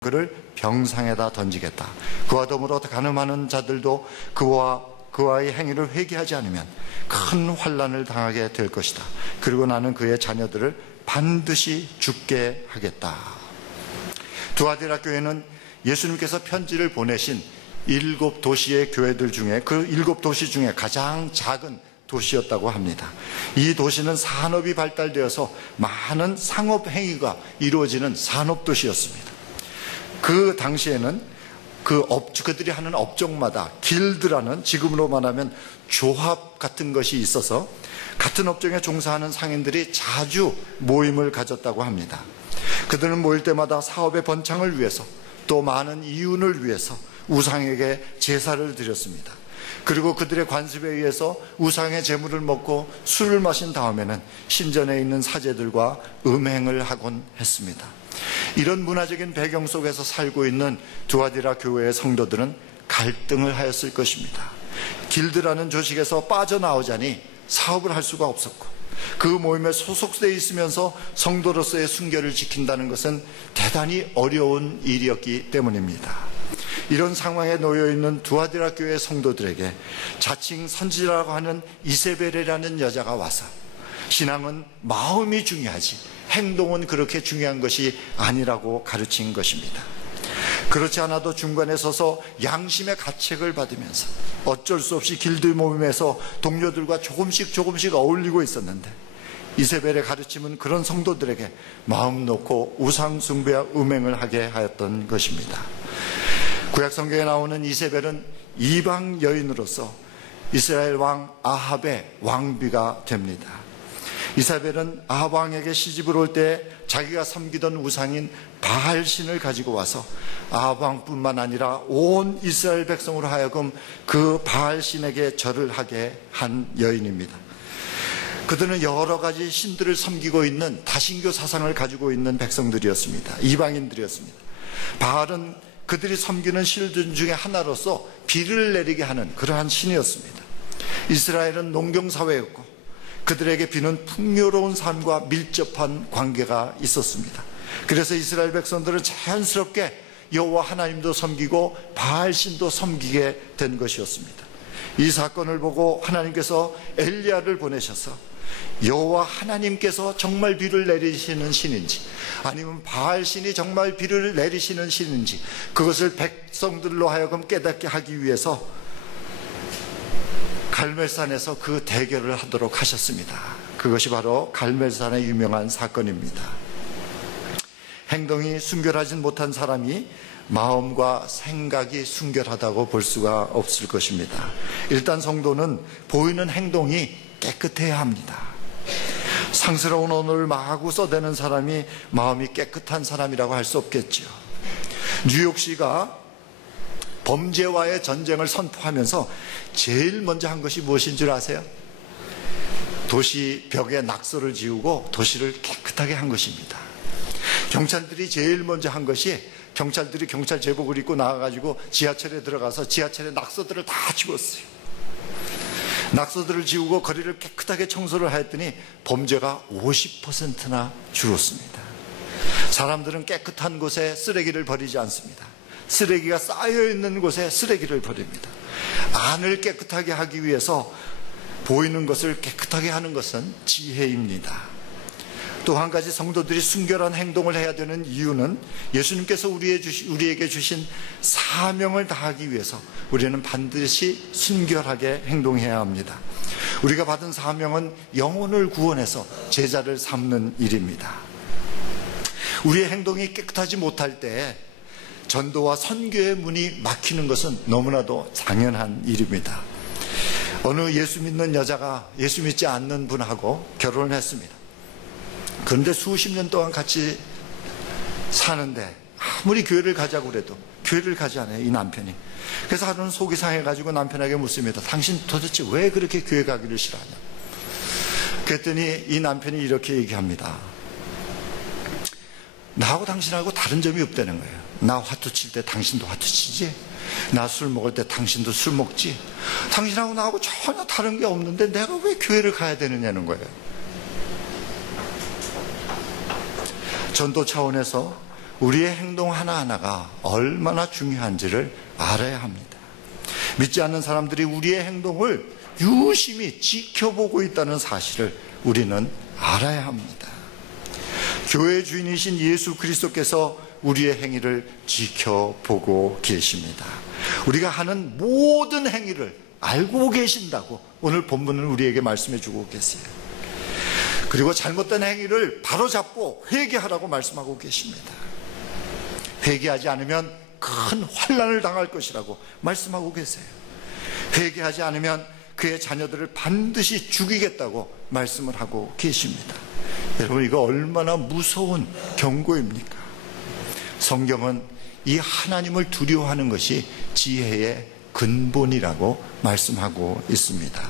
그를 병상에다 던지겠다. 그와 더불어 간음하는 자들도 그와의 행위를 회개하지 않으면 큰 환난을 당하게 될 것이다. 그리고 나는 그의 자녀들을 반드시 죽게 하겠다. 두아디라 교회는 예수님께서 편지를 보내신 7도시의 교회들 중에 그 7도시 중에 가장 작은 도시였다고 합니다. 이 도시는 산업이 발달되어서 많은 상업 행위가 이루어지는 산업도시였습니다. 그 당시에는 그들이 하는 업종마다 길드라는, 지금으로 말하면 조합 같은 것이 있어서 같은 업종에 종사하는 상인들이 자주 모임을 가졌다고 합니다. 그들은 모일 때마다 사업의 번창을 위해서 또 많은 이윤을 위해서 우상에게 제사를 드렸습니다. 그리고 그들의 관습에 의해서 우상의 제물을 먹고 술을 마신 다음에는 신전에 있는 사제들과 음행을 하곤 했습니다. 이런 문화적인 배경 속에서 살고 있는 두아디라 교회의 성도들은 갈등을 하였을 것입니다. 길드라는 조직에서 빠져나오자니 사업을 할 수가 없었고, 그 모임에 소속되어 있으면서 성도로서의 순결을 지킨다는 것은 대단히 어려운 일이었기 때문입니다. 이런 상황에 놓여있는 두아디라 교회 성도들에게 자칭 선지자라고 하는 이세벨이라는 여자가 와서 신앙은 마음이 중요하지 행동은 그렇게 중요한 것이 아니라고 가르친 것입니다. 그렇지 않아도 중간에 서서 양심의 가책을 받으면서 어쩔 수 없이 길드 모임에서 동료들과 조금씩 어울리고 있었는데, 이세벨의 가르침은 그런 성도들에게 마음 놓고 우상 숭배와 음행을 하게 하였던 것입니다. 구약 성경에 나오는 이세벨은 이방 여인으로서 이스라엘 왕 아합의 왕비가 됩니다. 이세벨은 아합 왕에게 시집을 올 때 자기가 섬기던 우상인 바알신을 가지고 와서 아합 왕뿐만 아니라 온 이스라엘 백성으로 하여금 그 바알신에게 절을 하게 한 여인입니다. 그들은 여러 가지 신들을 섬기고 있는 다신교 사상을 가지고 있는 백성들이었습니다. 이방인들이었습니다. 바알은 그들이 섬기는 신들 중에 하나로서 비를 내리게 하는 그러한 신이었습니다. 이스라엘은 농경사회였고 그들에게 비는 풍요로운 삶과 밀접한 관계가 있었습니다. 그래서 이스라엘 백성들은 자연스럽게 여호와 하나님도 섬기고 바알신도 섬기게 된 것이었습니다. 이 사건을 보고 하나님께서 엘리야를 보내셔서 여호와 하나님께서 정말 비를 내리시는 신인지 아니면 바알신이 정말 비를 내리시는 신인지 그것을 백성들로 하여금 깨닫게 하기 위해서 갈멜산에서 그 대결을 하도록 하셨습니다. 그것이 바로 갈멜산의 유명한 사건입니다. 행동이 순결하지 못한 사람이 마음과 생각이 순결하다고 볼 수가 없을 것입니다. 일단 성도는 보이는 행동이 깨끗해야 합니다. 상스러운 언어를 마구 써대는 사람이 마음이 깨끗한 사람이라고 할 수 없겠죠. 뉴욕시가 범죄와의 전쟁을 선포하면서 제일 먼저 한 것이 무엇인 줄 아세요? 도시 벽에 낙서를 지우고 도시를 깨끗하게 한 것입니다. 경찰들이 제일 먼저 한 것이 경찰들이 경찰 제복을 입고 나와가지고 지하철에 들어가서 지하철의 낙서들을 다 지웠어요. 낙서들을 지우고 거리를 깨끗하게 청소를 하였더니 범죄가 50%나 줄었습니다. 사람들은 깨끗한 곳에 쓰레기를 버리지 않습니다. 쓰레기가 쌓여있는 곳에 쓰레기를 버립니다. 안을 깨끗하게 하기 위해서 보이는 것을 깨끗하게 하는 것은 지혜입니다. 또 한 가지 성도들이 순결한 행동을 해야 되는 이유는 예수님께서 우리에게 주신 사명을 다하기 위해서 우리는 반드시 순결하게 행동해야 합니다. 우리가 받은 사명은 영혼을 구원해서 제자를 삼는 일입니다. 우리의 행동이 깨끗하지 못할 때 전도와 선교의 문이 막히는 것은 너무나도 당연한 일입니다. 어느 예수 믿는 여자가 예수 믿지 않는 분하고 결혼을 했습니다. 그런데 수십 년 동안 같이 사는데 아무리 교회를 가자고 그래도 교회를 가지 않아요, 이 남편이. 그래서 하루는 속이 상해가지고 남편에게 묻습니다. 당신 도대체 왜 그렇게 교회 가기를 싫어하냐? 그랬더니 이 남편이 이렇게 얘기합니다. 나하고 당신하고 다른 점이 없다는 거예요. 나 화투 칠 때 당신도 화투 치지? 나 술 먹을 때 당신도 술 먹지? 당신하고 나하고 전혀 다른 게 없는데 내가 왜 교회를 가야 되느냐는 거예요. 전도 차원에서 우리의 행동 하나하나가 얼마나 중요한지를 알아야 합니다. 믿지 않는 사람들이 우리의 행동을 유심히 지켜보고 있다는 사실을 우리는 알아야 합니다. 교회의 주인이신 예수 그리스도께서 우리의 행위를 지켜보고 계십니다. 우리가 하는 모든 행위를 알고 계신다고 오늘 본문은 우리에게 말씀해 주고 계세요. 그리고 잘못된 행위를 바로잡고 회개하라고 말씀하고 계십니다. 회개하지 않으면 큰 환난을 당할 것이라고 말씀하고 계세요. 회개하지 않으면 그의 자녀들을 반드시 죽이겠다고 말씀을 하고 계십니다. 여러분, 이거 얼마나 무서운 경고입니까? 성경은 이 하나님을 두려워하는 것이 지혜의 근본이라고 말씀하고 있습니다.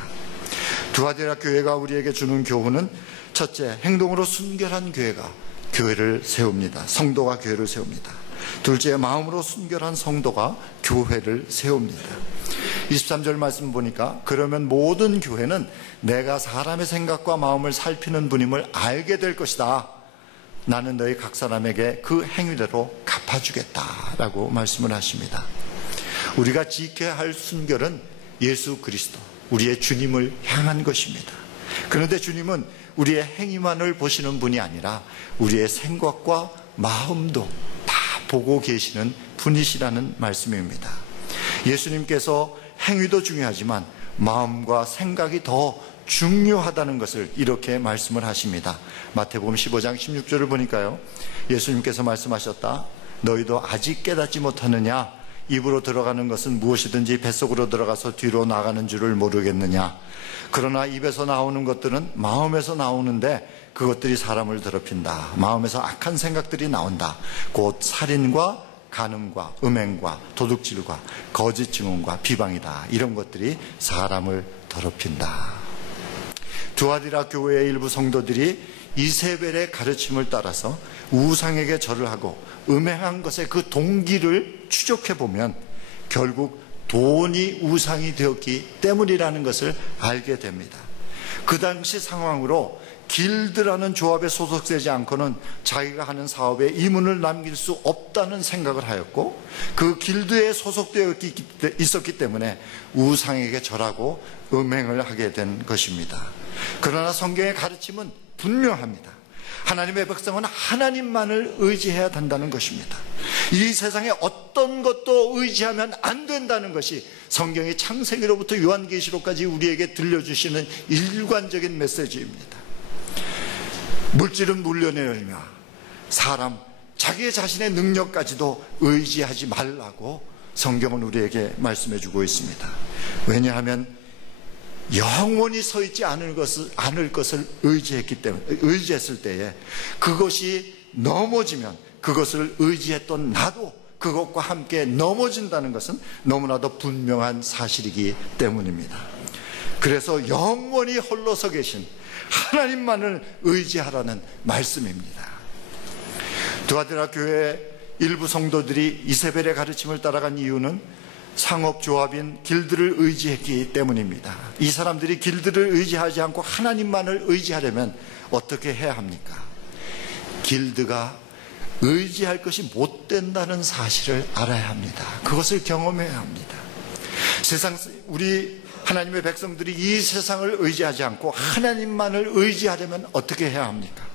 두아디라 교회가 우리에게 주는 교훈은 첫째, 행동으로 순결한 교회가 교회를 세웁니다. 성도가 교회를 세웁니다. 둘째, 마음으로 순결한 성도가 교회를 세웁니다. 23절 말씀 보니까 그러면 모든 교회는 내가 사람의 생각과 마음을 살피는 분임을 알게 될 것이다. 나는 너희 각 사람에게 그 행위대로 갚아주겠다라고 말씀을 하십니다. 우리가 지켜야 할 순결은 예수 그리스도, 우리의 주님을 향한 것입니다. 그런데 주님은 우리의 행위만을 보시는 분이 아니라 우리의 생각과 마음도 다 보고 계시는 분이시라는 말씀입니다. 예수님께서 행위도 중요하지만 마음과 생각이 더 중요하다는 것을 이렇게 말씀을 하십니다. 마태복음 15장 16절을 보니까요, 예수님께서 말씀하셨다. 너희도 아직 깨닫지 못하느냐? 입으로 들어가는 것은 무엇이든지 뱃속으로 들어가서 뒤로 나가는 줄을 모르겠느냐? 그러나 입에서 나오는 것들은 마음에서 나오는데 그것들이 사람을 더럽힌다. 마음에서 악한 생각들이 나온다. 곧 살인과 간음과 음행과 도둑질과 거짓 증언과 비방이다. 이런 것들이 사람을 더럽힌다. 두아디라 교회의 일부 성도들이 이세벨의 가르침을 따라서 우상에게 절을 하고 음행한 것의 그 동기를 추적해보면 결국 돈이 우상이 되었기 때문이라는 것을 알게 됩니다. 그 당시 상황으로 길드라는 조합에 소속되지 않고는 자기가 하는 사업에 이문을 남길 수 없다는 생각을 하였고, 그 길드에 소속되어 있었기 때문에 우상에게 절하고 음행을 하게 된 것입니다. 그러나 성경의 가르침은 분명합니다. 하나님의 백성은 하나님만을 의지해야 된다는 것입니다. 이 세상에 어떤 것도 의지하면 안 된다는 것이 성경의 창세기로부터 요한계시록까지 우리에게 들려주시는 일관적인 메시지입니다. 물질은 물려내려며 사람, 자기의 자신의 능력까지도 의지하지 말라고 성경은 우리에게 말씀해 주고 있습니다. 왜냐하면 영원히 서 있지 않을 것을 의지했을 때에 그것이 넘어지면 그것을 의지했던 나도 그것과 함께 넘어진다는 것은 너무나도 분명한 사실이기 때문입니다. 그래서 영원히 홀로 서 계신 하나님만을 의지하라는 말씀입니다. 두아디라 교회 일부 성도들이 이세벨의 가르침을 따라간 이유는 상업조합인 길드를 의지했기 때문입니다. 이 사람들이 길드를 의지하지 않고 하나님만을 의지하려면 어떻게 해야 합니까? 길드가 의지할 것이 못 된다는 사실을 알아야 합니다. 그것을 경험해야 합니다. 우리 하나님의 백성들이 이 세상을 의지하지 않고 하나님만을 의지하려면 어떻게 해야 합니까?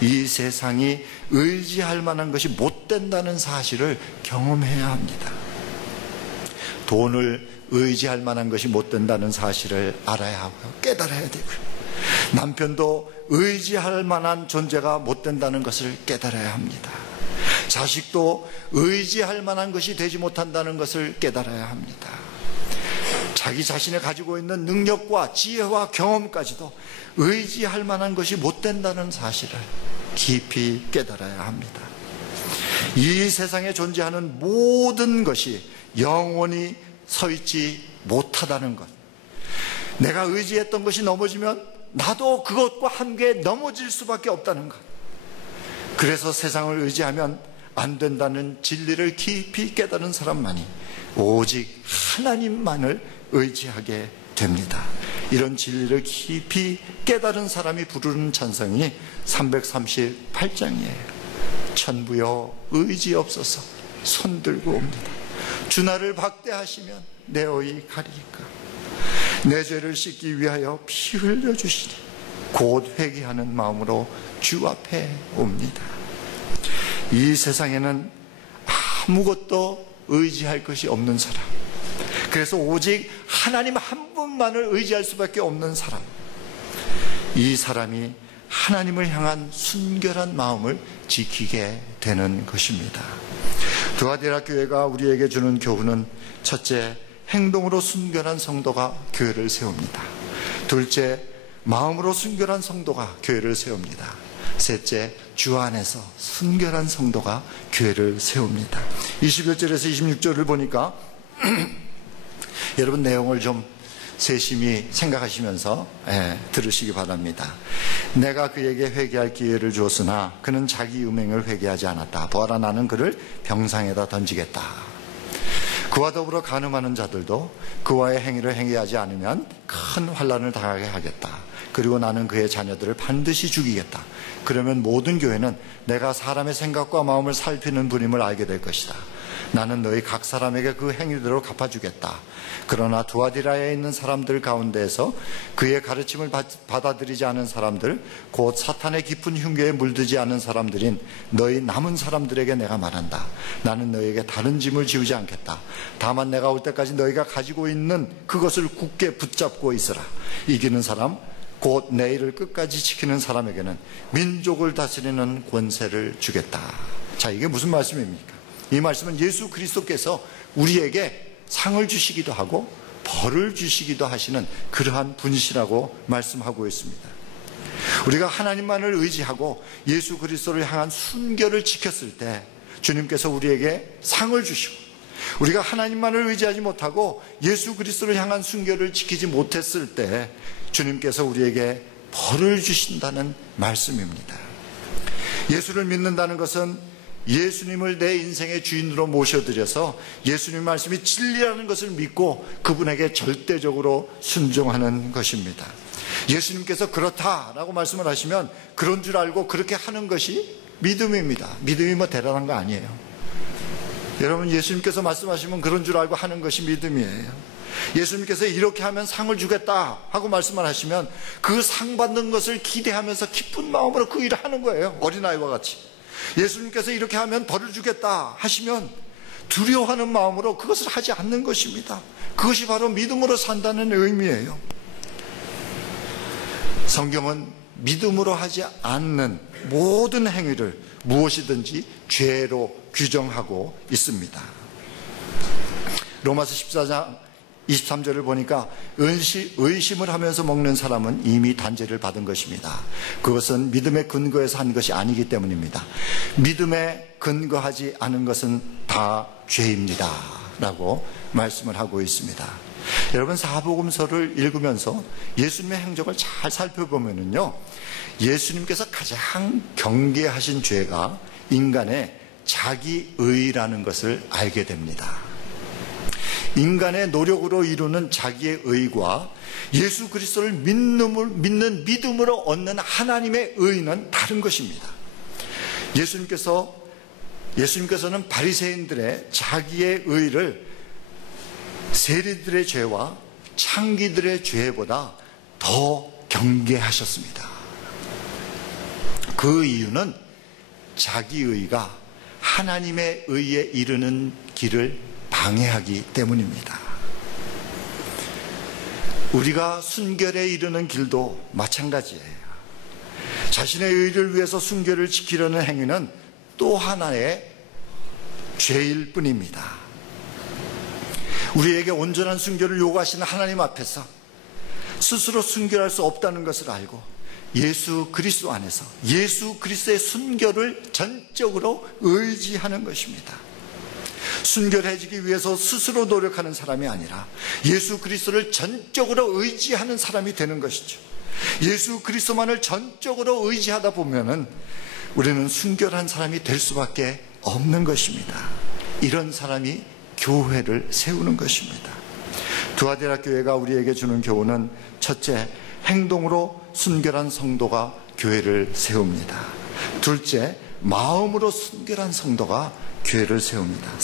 이 세상이 의지할 만한 것이 못 된다는 사실을 경험해야 합니다. 돈을 의지할 만한 것이 못 된다는 사실을 알아야 하고요. 깨달아야 되고요. 남편도 의지할 만한 존재가 못 된다는 것을 깨달아야 합니다. 자식도 의지할 만한 것이 되지 못한다는 것을 깨달아야 합니다. 자기 자신이 가지고 있는 능력과 지혜와 경험까지도 의지할 만한 것이 못 된다는 사실을 깊이 깨달아야 합니다. 이 세상에 존재하는 모든 것이 영원히 서 있지 못하다는 것, 내가 의지했던 것이 넘어지면 나도 그것과 함께 넘어질 수밖에 없다는 것, 그래서 세상을 의지하면 안 된다는 진리를 깊이 깨달은 사람만이 오직 하나님만을 의지하게 됩니다. 이런 진리를 깊이 깨달은 사람이 부르는 찬송이 338장이에요. 천부여 의지없소서 손들고 옵니다. 주 나를 박대하시면 내 어이 가리이까. 내 죄를 씻기 위하여 피 흘려주시니 곧 회개하는 마음으로 주 앞에 옵니다. 이 세상에는 아무것도 의지할 것이 없는 사람, 그래서 오직 하나님 한 분만을 의지할 수밖에 없는 사람, 이 사람이 하나님을 향한 순결한 마음을 지키게 되는 것입니다. 두아디라 교회가 우리에게 주는 교훈은 첫째, 행동으로 순결한 성도가 교회를 세웁니다. 둘째, 마음으로 순결한 성도가 교회를 세웁니다. 셋째, 주 안에서 순결한 성도가 교회를 세웁니다. 21절에서 26절을 보니까 여러분 내용을 좀 세심히 생각하시면서 들으시기 바랍니다. 내가 그에게 회개할 기회를 주었으나 그는 자기 음행을 회개하지 않았다. 보아라, 나는 그를 병상에다 던지겠다. 그와 더불어 간음하는 자들도 그와의 행위를 행하지 않으면 큰 환난을 당하게 하겠다. 그리고 나는 그의 자녀들을 반드시 죽이겠다. 그러면 모든 교회는 내가 사람의 생각과 마음을 살피는 분임을 알게 될 것이다. 나는 너희 각 사람에게 그 행위대로 갚아주겠다. 그러나 두아디라에 있는 사람들 가운데에서 그의 가르침을 받아들이지 않은 사람들, 곧 사탄의 깊은 흉계에 물들지 않은 사람들인 너희 남은 사람들에게 내가 말한다. 나는 너희에게 다른 짐을 지우지 않겠다. 다만 내가 올 때까지 너희가 가지고 있는 그것을 굳게 붙잡고 있으라. 이기는 사람, 곧 내 일을 끝까지 지키는 사람에게는 민족을 다스리는 권세를 주겠다. 자, 이게 무슨 말씀입니까? 이 말씀은 예수 그리스도께서 우리에게 상을 주시기도 하고 벌을 주시기도 하시는 그러한 분이시라고 말씀하고 있습니다. 우리가 하나님만을 의지하고 예수 그리스도를 향한 순결을 지켰을 때 주님께서 우리에게 상을 주시고, 우리가 하나님만을 의지하지 못하고 예수 그리스도를 향한 순결을 지키지 못했을 때 주님께서 우리에게 벌을 주신다는 말씀입니다. 예수를 믿는다는 것은 예수님을 내 인생의 주인으로 모셔드려서 예수님 말씀이 진리라는 것을 믿고 그분에게 절대적으로 순종하는 것입니다. 예수님께서 그렇다라고 말씀을 하시면 그런 줄 알고 그렇게 하는 것이 믿음입니다. 믿음이 뭐 대단한 거 아니에요. 여러분, 예수님께서 말씀하시면 그런 줄 알고 하는 것이 믿음이에요. 예수님께서 이렇게 하면 상을 주겠다 하고 말씀을 하시면 그 상 받는 것을 기대하면서 기쁜 마음으로 그 일을 하는 거예요. 어린아이와 같이. 예수님께서 이렇게 하면 벌을 주겠다 하시면 두려워하는 마음으로 그것을 하지 않는 것입니다. 그것이 바로 믿음으로 산다는 의미예요. 성경은 믿음으로 하지 않는 모든 행위를 무엇이든지 죄로 규정하고 있습니다. 로마서 14장 23절을 보니까 의심을 하면서 먹는 사람은 이미 단죄를 받은 것입니다. 그것은 믿음에 근거해서 한 것이 아니기 때문입니다. 믿음에 근거하지 않은 것은 다 죄입니다 라고 말씀을 하고 있습니다. 여러분, 사복음서를 읽으면서 예수님의 행적을 잘 살펴보면요, 예수님께서 가장 경계하신 죄가 인간의 자기의라는 것을 알게 됩니다. 인간의 노력으로 이루는 자기의 의와 예수 그리스도를 믿는 믿음으로 얻는 하나님의 의는 다른 것입니다. 예수님께서는 바리새인들의 자기의 의를 세리들의 죄와 창기들의 죄보다 더 경계하셨습니다. 그 이유는 자기의가 하나님의 의에 이르는 길을 방해하기 때문입니다. 우리가 순결에 이르는 길도 마찬가지예요. 자신의 의를 위해서 순결을 지키려는 행위는 또 하나의 죄일 뿐입니다. 우리에게 온전한 순결을 요구하시는 하나님 앞에서 스스로 순결할 수 없다는 것을 알고 예수 그리스도 안에서 예수 그리스도의 순결을 전적으로 의지하는 것입니다. 순결해지기 위해서 스스로 노력하는 사람이 아니라 예수 그리스도를 전적으로 의지하는 사람이 되는 것이죠. 예수 그리스도만을 전적으로 의지하다 보면은 우리는 순결한 사람이 될 수밖에 없는 것입니다. 이런 사람이 교회를 세우는 것입니다. 두아디라 교회가 우리에게 주는 교훈은 첫째, 행동으로 순결한 성도가 교회를 세웁니다. 둘째, 마음으로 순결한 성도가 교회를 세웁니다.